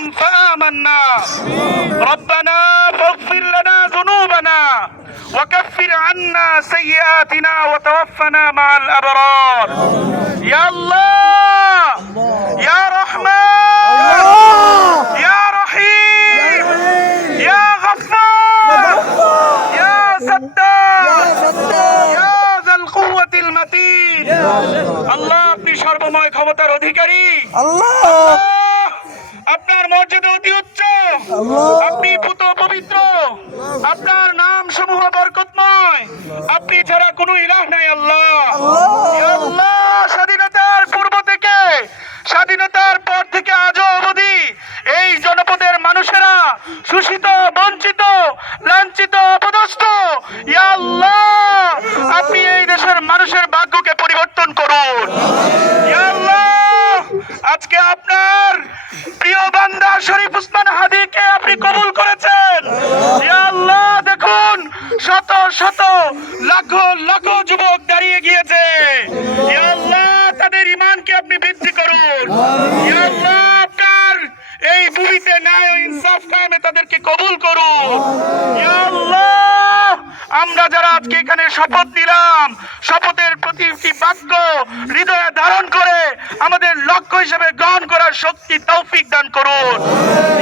بهم فآمنا ربنا فاغفر لنا ذنوبنا وكفر عنا سيئاتنا وتوفنا مع الأبرار يا الله يا رحمن يا رحيم يا غفار يا ستار يا ذا القوة المتين আল্লাহ আপনি সর্বময় ক্ষমতার অধিকারী আল্লাহ আপনার মর্যাদা অতি উচ্চ আপনি পুত পবিত্র আপনার নাম সমূহ বরকতময় আপনি ছাড়া কোনো ইলাহ নাই আল্লাহ আল্লাহ স্বাধীনতার পূর্ব থেকে স্বাধীনতার পর থেকে আজও অবধি এই জনপদের মানুষেরা শোষিত বঞ্চিত লাঞ্ছিত অপদস্থ ইয়া আল্লাহ আপনি এই দেশের মানুষের ভাগ্যকে পরিবর্তন করুন ইয়া আল্লাহ আজকে আপনার প্রিয় বান্দা শরীফ উসমান হাদিকে আপনি কবুল করেছেন ইয়া আল্লাহ দেখুন শত শত লাখো লাখো যুবক দাঁড়িয়ে গিয়েছে ইয়া আল্লাহ তাদের ঈমানকে আপনি বৃদ্ধি করুন ইয়া আল্লাহ আপনার এই ভূমিতে ন্যায় ও ইনসাফ কায়েমে তাদেরকে কবুল করুন ইয়া আল্লাহ আমরা যারা আজকে এখানে শপথ নিলাম শপথের প্রতিটি বাক্য হৃদয়ে ধারণ করে আমাদের লক্ষ্য হিসেবে গ্রহণ করার শক্তি তৌফিক দান করুন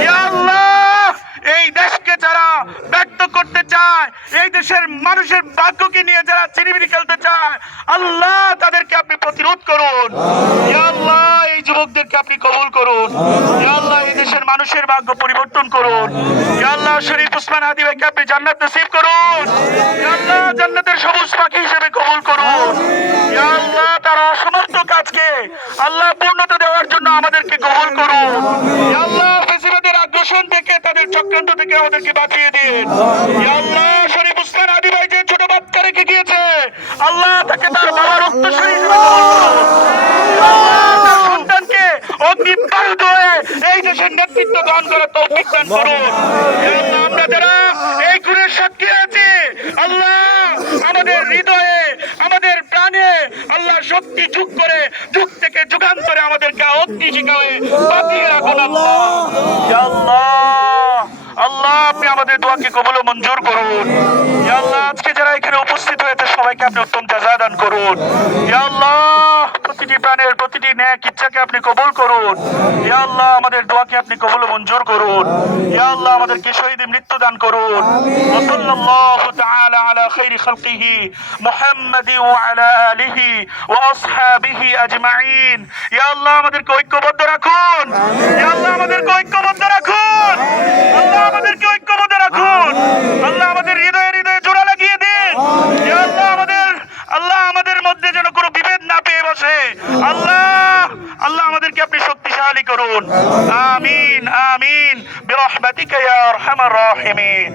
ইয়া আল্লাহ এই দেশকে যারা ব্যক্ত করতে চায় এই দেশের মানুষের ভাগ্যকে নিয়ে যারা চিনিমিনি খেলতে চায় আল্লাহ তাদেরকে আপনি প্রতিরোধ করুন ইয়া আল্লাহ এই যুবকদেরকে আপনি কবুল করুন ইয়া আল্লাহ এই দেশের মানুষের ভাগ্য পরিবর্তন করুন ইয়া আল্লাহ শরীফ উসমান হাদি ভাইকে আপনি জান্নাত নসিব করুন ইয়া আল্লাহ জান্নাতের সবুজ পাখি হিসেবে কবুল করুন ইয়া আল্লাহ তার অসমর্থ কাজকে আল্লাহ পূর্ণতা দেওয়ার জন্য আমাদেরকে কবুল করুন ইয়া আল্লাহ ফেসিবাদের আগ্রাসন থেকে তাদের চক্রান্ত থেকে আমাদেরকে বাঁচিয়ে দিন ইয়া আল্লাহ শরীফ উসমান হাদি ভাই যে ছোট বাচ্চা রেখে গিয়েছে আল্লাহ তাকে তার বাবার রক্তশরী হিসেবে কবুল করুন ইয়া আল্লাহ তার সন্তানকে অগ্নিবারুদ হয়ে এই দেশের নেতৃত্ব গ্রহণ করার তৌফিক দান করুন ইয়া আল্লাহ আমরা যারা এই গুণের সাক্ষী আছি আল্লাহ আমাদের হৃদয়ে আমাদের প্রাণে আল্লাহ শক্তি যুগ করে যুগ থেকে যুগান্তরে আমাদেরকে অগ্নি শিখায়ে বাঁচিয়ে রাখুন আল্লাহ ইয়া আল্লাহ আল্লাহ আপনি আমাদের দোয়াকে কবুল ও মঞ্জুর করুন ইয়া আল্লাহ আজকে যারা এখানে উপস্থিত হয়েছে সবাইকে আপনি উত্তম জাযা দান করুন ইয়া আল্লাহ প্রতিটি প্রাণের প্রতিটি নেক ইচ্ছাকে আপনি কবুল করুন ইয়া আল্লাহ আমাদের দোয়াকে আপনি কবুল ও মঞ্জুর করুন ইয়া আল্লাহ আমাদেরকে শহীদ মৃত্যু দান করুন ওয়া সাল্লাল্লাহু তাআলা আলা খাইরি খালকিহি মুহাম্মাদিন ওয়া আলা আলিহি ওয়া আসহাবিহি আজমাইন ইয়া আল্লাহ আমাদেরকে ঐক্যবদ্ধ রাখুন ইয়া আল্লাহ আমাদেরকে ঐক্যবদ্ধ রাখুন আল্লাহ আমাদেরকে ঐক্যবদ্ধ রাখুন আল্লাহ আমাদের হৃদয়ে হৃদয়ে জোড়া লাগিয়ে দিন ইয়া আল্লাহ আমাদের মধ্যে যেন কোনো বিভেদ না পেয়ে বসে আল্লাহ আল্লাহ আমাদেরকে আপনি শক্তিশালী করুন আমিন আমিন বিরহমাতিকা ইয়া আরহামার রাহিমিন।